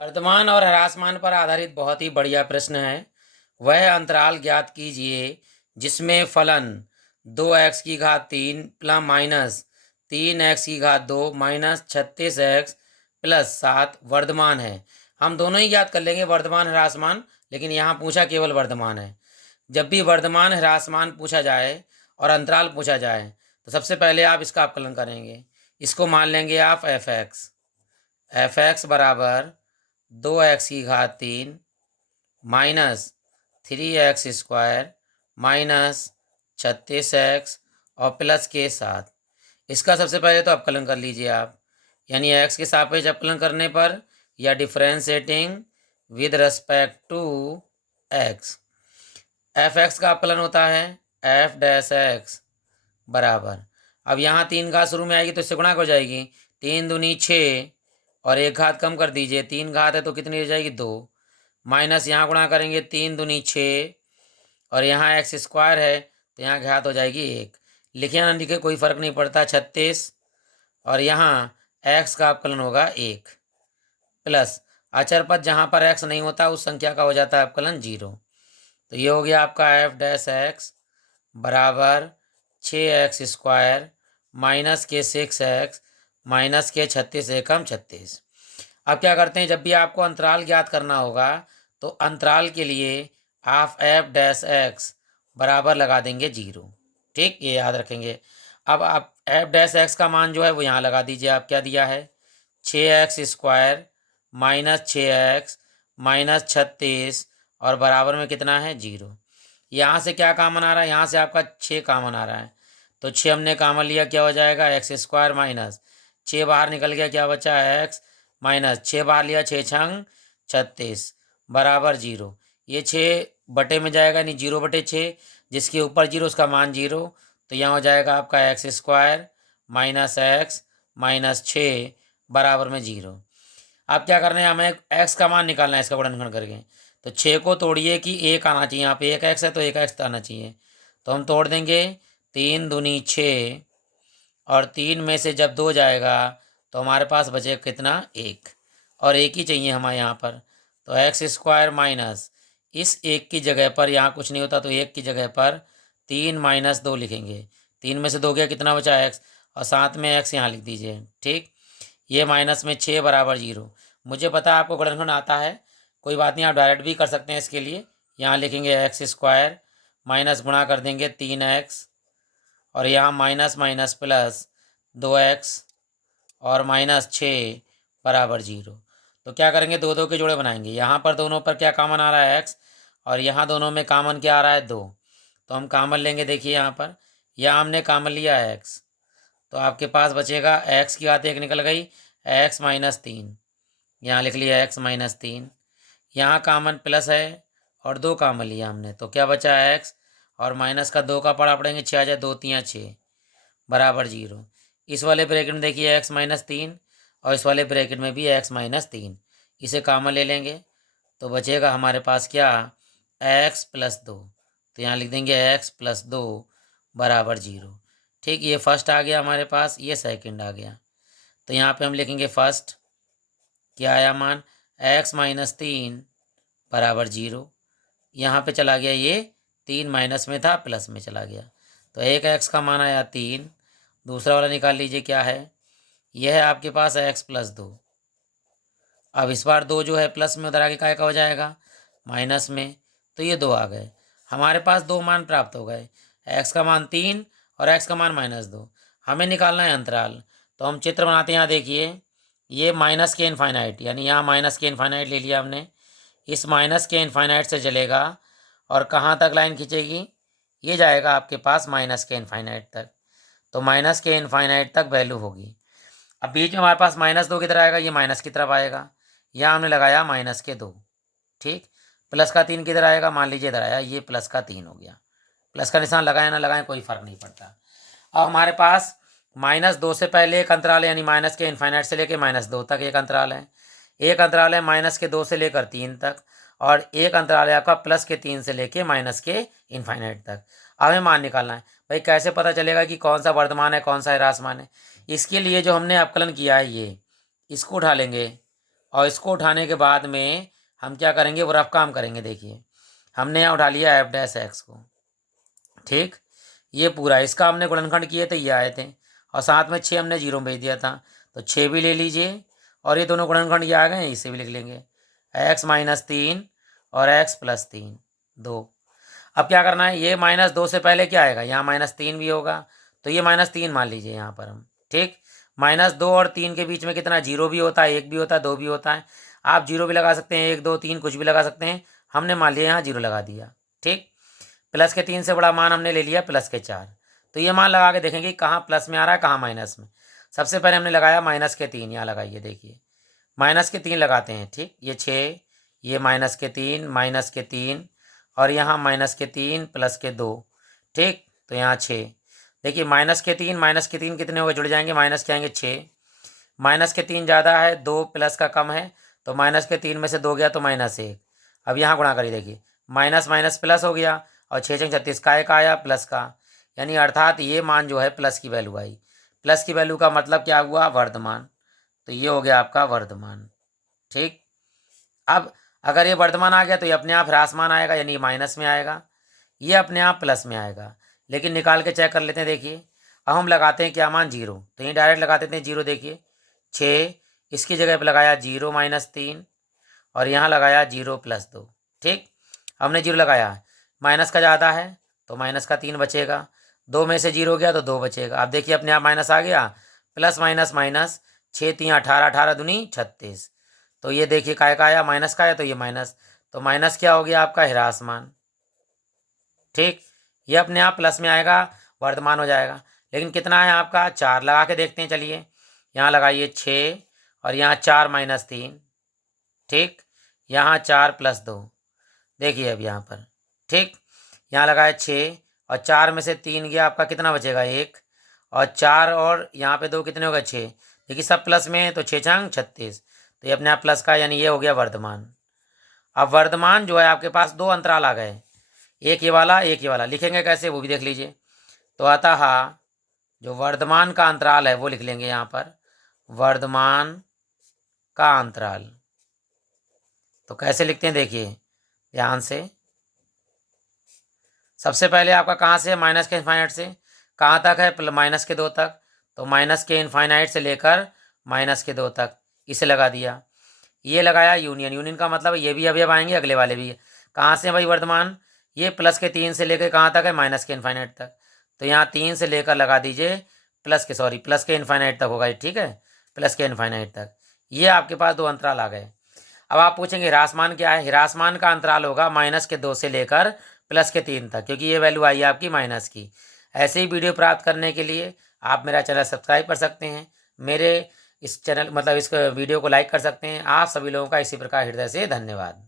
वर्तमान और ह्रासमान पर आधारित बहुत ही बढ़िया प्रश्न है। वह अंतराल ज्ञात कीजिए जिसमें फलन 2x³ plus minus 3x² minus 36x+7 Varthaman है। हम दोनों ही ज्ञात कर लेंगे, वर्धमान ह्रासमान, लेकिन यहाँ पूछा केवल वर्धमान है। जब भी वर्धमान ह्रासमान पूछा जाए और अंतराल पूछा जाए तो सबसे पहले आप इसका अवकलन करेंगे। इसको मान लेंगे आप f(x) बराबर 2x³ minus 3x² minus 36x और प्लस के साथ। इसका सबसे पहले तो अवकलन कर लीजिए आप, यानी x के सापेक्ष अवकलन करने पर या differentiating with respect to x। f(x) का अवकलन होता है f' बराबर, अब यहाँ 3 घात शुरू में आएगी तो इससे गुणा हो जाएगी, 3 दूनी 6 और 1 घात कम कर दीजिए, 3 घात है तो कितनी रह जाएगी 2, माइनस यहाँ गुणा करेंगे 3 दूनी 6 और यहाँ x² है तो यहाँ घात हो जाएगी 1। लिखे ना लिखे कोई फर्क नहीं पड़ता, 36 और यहाँ x का अवकलन होगा 1 प्लस अचर पद जहाँ पर x नहीं होता उस संख्या का हो जाता है अवकलन 0। तो ये हो गया आपका f' बराबर 6x² माइनस के 6x माइनस के 36 एकम 36। अब क्या करते हैं, जब भी आपको अंतराल ज्ञात करना होगा तो अंतराल के लिए आप f' बराबर लगा देंगे 0। ठीक, ये याद रखेंगे। अब आप f' का मान जो है वो यहाँ लगा दीजिए। आप क्या दिया है, 6x² माइनस 6x माइनस 36 और बराबर में कितना है 0। यहाँ से क्या कामन आ रहा है, यहाँ से आपका 6 कामन आ रहा है तो 6 हमने कामन लिया, क्या हो जाएगा x² माइनस 6 बाहर निकल गया, क्या बचा x माइनस 6 बाहर लिया, 6 छंग 36 बराबर 0। ये 6 बटे में जाएगा, नहीं 0/6, जिसके ऊपर 0 उसका मान 0, तो यहाँ हो जाएगा आपका x² माइनस x माइनस 6 बराबर में 0। अब क्या करना है, हमें x का मान निकालना है इसका गुणनखंड करके। तो 6 को तोड़िए कि 1 आना चाहिए, यहाँ पे 1x है तो 1x आना चाहिए, तो हम तोड़ देंगे, 3 दूनी 6 और 3 में से जब 2 जाएगा तो हमारे पास बचे कितना 1, और 1 ही चाहिए हमारे यहाँ पर। तो x² माइनस इस 1 की जगह पर, यहाँ कुछ नहीं होता तो 1 की जगह पर 3 माइनस 2 लिखेंगे। 3 में से 2 गया, कितना बचा x, और साथ में x यहाँ लिख दीजिए। ठीक, ये माइनस में 6 बराबर 0। मुझे पता है आपको गुणनखंड आता है, कोई बात नहीं, आप डायरेक्ट भी कर सकते हैं। इसके लिए यहाँ लिखेंगे x² माइनस गुणा कर देंगे 3x और यहाँ माइनस माइनस प्लस 2x और माइनस 6 बराबर 0। तो क्या करेंगे, 2 2 के जोड़े बनाएंगे। यहाँ पर दोनों पर क्या कॉमन आ रहा है x, और यहाँ दोनों में कॉमन क्या आ रहा है 2, तो हम कॉमन लेंगे। देखिए यहाँ पर, यहाँ हमने कॉमन लिया है x, तो आपके पास बचेगा x की घात 1 निकल गई, x माइनस 3, यहाँ लिख लिया x माइनस 3। यहाँ कॉमन प्लस है और 2 कॉमन लिया हमने, तो क्या बचा x और माइनस का 2 का पड़ा पड़ेंगे, 6 आ जाए 2 3 6 बराबर 0। इस वाले ब्रैकेट में देखिए x माइनस 3 और इस वाले ब्रैकेट में भी x माइनस 3, इसे कॉमन ले लेंगे तो बचेगा हमारे पास क्या, x प्लस 2, तो यहाँ लिख देंगे x प्लस 2 बराबर 0। ठीक, ये फर्स्ट आ गया हमारे पास, ये सेकंड आ गया, तो यहाँ पे हम लिखेंगे फर्स्ट, क्या आया मान, x माइनस 3 बराबर 0। यहाँ पे चला गया, ये 3 माइनस में था प्लस में चला गया, तो एक x का मान आया 3। दूसरा वाला निकाल लीजिए क्या है, यह है आपके पास x प्लस 2। अब इस बार 2 जो है प्लस में उधर आगे काय का हो जाएगा माइनस में, तो ये 2 आ गए। हमारे पास 2 मान प्राप्त हो गए, x का मान 3 और x का मान -2। हमें निकालना है अंतराल, तो हम चित्र बनाते हैं। यहाँ देखिए, ये माइनस के इनफाइनाइट, यानी यहाँ माइनस के इनफाइनाइट ले लिया हमने, इस माइनस के इनफाइनाइट से चलेगा और कहाँ तक लाइन खींचेगी, ये जाएगा आपके पास माइनस के इनफाइनाइट तक, तो माइनस के इनफाइनाइट तक वैल्यू होगी। अब बीच में हमारे पास -2 किधर आएगा, ये माइनस की तरफ आएगा, यहाँ हमने लगाया -2। ठीक, प्लस का 3 किधर आएगा, मान लीजिए इधर आया, ये प्लस का 3 हो गया। प्लस का निशान लगाए ना लगाएं कोई फर्क नहीं पड़ता। अब हमारे पास -2 से पहले एक अंतराल है, यानी माइनस के इनफाइनाइट से लेकर -2 तक एक अंतराल है। एक अंतराल है -2 से लेकर 3 तक, और एक अंतराल है आपका +3 से लेके -इनफाइनाइट तक। अब हमें मान निकालना है। भाई कैसे पता चलेगा कि कौन सा वर्धमान है कौन सा ह्रासमान है, इसके लिए जो हमने अवकलन किया है ये, इसको उठा लेंगे और इसको उठाने के बाद में हम क्या करेंगे, वो रफ काम करेंगे। देखिए हमने यहाँ उठा लिया एफ डैश एक्स को, ठीक। ये पूरा इसका हमने गुणनखंड किए थे, ये आए थे, और साथ में 6 हमने जीरो में भेज दिया था, तो 6 भी ले लीजिए, और ये दोनों गुणनखंड ये आ गए हैं, इसे भी लिख लेंगे, x-3 और x+3 2। अब क्या करना है, ये -2 से पहले क्या आएगा, यहाँ -3 भी होगा, तो ये -3 मान लीजिए यहाँ पर हम, ठीक। -2 और 3 के बीच में कितना, 0 भी होता है, 1 भी होता है, 2 भी होता है। आप 0 भी लगा सकते हैं, 1 2 3 कुछ भी लगा सकते हैं। हमने मान लिया यहाँ 0 लगा दिया, ठीक। प्लस के 3 से बड़ा मान हमने ले लिया प्लस के 4। तो ये मान लगा के देखेंगे कहाँ प्लस में आ रहा है, कहाँ माइनस में। सबसे पहले हमने लगाया -3, यहाँ लगाइए, देखिए -3 लगाते हैं, ठीक। ये 6, ये -3, -3, और यहाँ -3 +2, ठीक। तो यहाँ 6, देखिए -3 कितने हो गए, जुड़ जाएंगे, माइनस के आएंगे 6, -3 ज़्यादा है, 2 प्लस का कम है, तो -3 में से 2 गया तो -1। अब यहाँ गुणा करिए, देखिए माइनस माइनस प्लस हो गया, और 6 छंग 36 का एक आया प्लस का, यानी अर्थात ये मान जो है प्लस की वैल्यू आई। प्लस की वैल्यू का मतलब क्या हुआ, वर्धमान। तो ये हो गया आपका वर्धमान, ठीक। अब अगर ये वर्धमान आ गया तो ये अपने आप ह्रासमान आएगा, यानी ये माइनस में आएगा, ये अपने आप प्लस में आएगा। लेकिन निकाल के चेक कर लेते हैं, देखिए अब हम लगाते हैं क्या मान, 0, तो ये डायरेक्ट लगा देते हैं 0। देखिए 6, इसकी जगह पर लगाया 0 -3, और यहाँ लगाया 0 +2, ठीक। हमने 0 लगाया, माइनस का ज़्यादा है तो माइनस का 3 बचेगा, 2 में से 0 गया तो 2 बचेगा। अब देखिए अपने आप माइनस आ गया, प्लस माइनस माइनस, 6 3 18, 18 दूनी 36, तो ये देखिए काय का आया, माइनस का आया, तो ये माइनस, तो माइनस क्या हो गया आपका, ह्रासमान, ठीक। ये अपने आप प्लस में आएगा, वर्धमान हो जाएगा। लेकिन कितना है आपका, 4 लगा के देखते हैं, चलिए यहाँ लगाइए 6, और यहाँ 4 -3, ठीक। यहाँ 4 +2, देखिए अब यहाँ पर, ठीक। यहाँ लगाया 6, और 4 में से 3 गया, आपका कितना बचेगा, 1, और 4 और यहाँ पे 2 कितने हो गए, 6। देखिए सब प्लस में है, तो 6 छंग 36, तो ये अपने आप प्लस का, यानी ये हो गया वर्धमान। अब वर्धमान जो है आपके पास 2 अंतराल आ गए, एक ये वाला, एक ये वाला। लिखेंगे कैसे वो भी देख लीजिए। तो अतः जो वर्धमान का अंतराल है वो लिख लेंगे यहाँ पर, वर्धमान का अंतराल। तो कैसे लिखते हैं, देखिए ध्यान से। सबसे पहले आपका कहाँ से है, माइनस के इन्फाइनाइट से कहाँ तक है, -2 तक, तो माइनस के इन्फाइनाइट से लेकर -2 तक, इसे लगा दिया। ये लगाया यूनियन, यूनियन का मतलब ये भी अभी अब आएंगे, अगले वाले भी। कहाँ से भाई वर्धमान, ये प्लस के 3 से लेकर कहाँ तक है, माइनस के इन्फाइनाइट तक, तो यहाँ 3 से लेकर लगा दीजिए प्लस के इन्फाइनाइट तक होगा, ठीक है, प्लस के इन्फाइनाइट तक। ये आपके पास 2 अंतराल आ गए। अब आप पूछेंगे ह्रासमान क्या है, ह्रासमान का अंतराल होगा -2 से लेकर +3 तक, क्योंकि ये वैल्यू आई है आपकी माइनस की। ऐसे ही वीडियो प्राप्त करने के लिए आप मेरा चैनल सब्सक्राइब कर सकते हैं, मेरे इस चैनल मतलब इस वीडियो को लाइक कर सकते हैं। आप सभी लोगों का इसी प्रकार हृदय से धन्यवाद।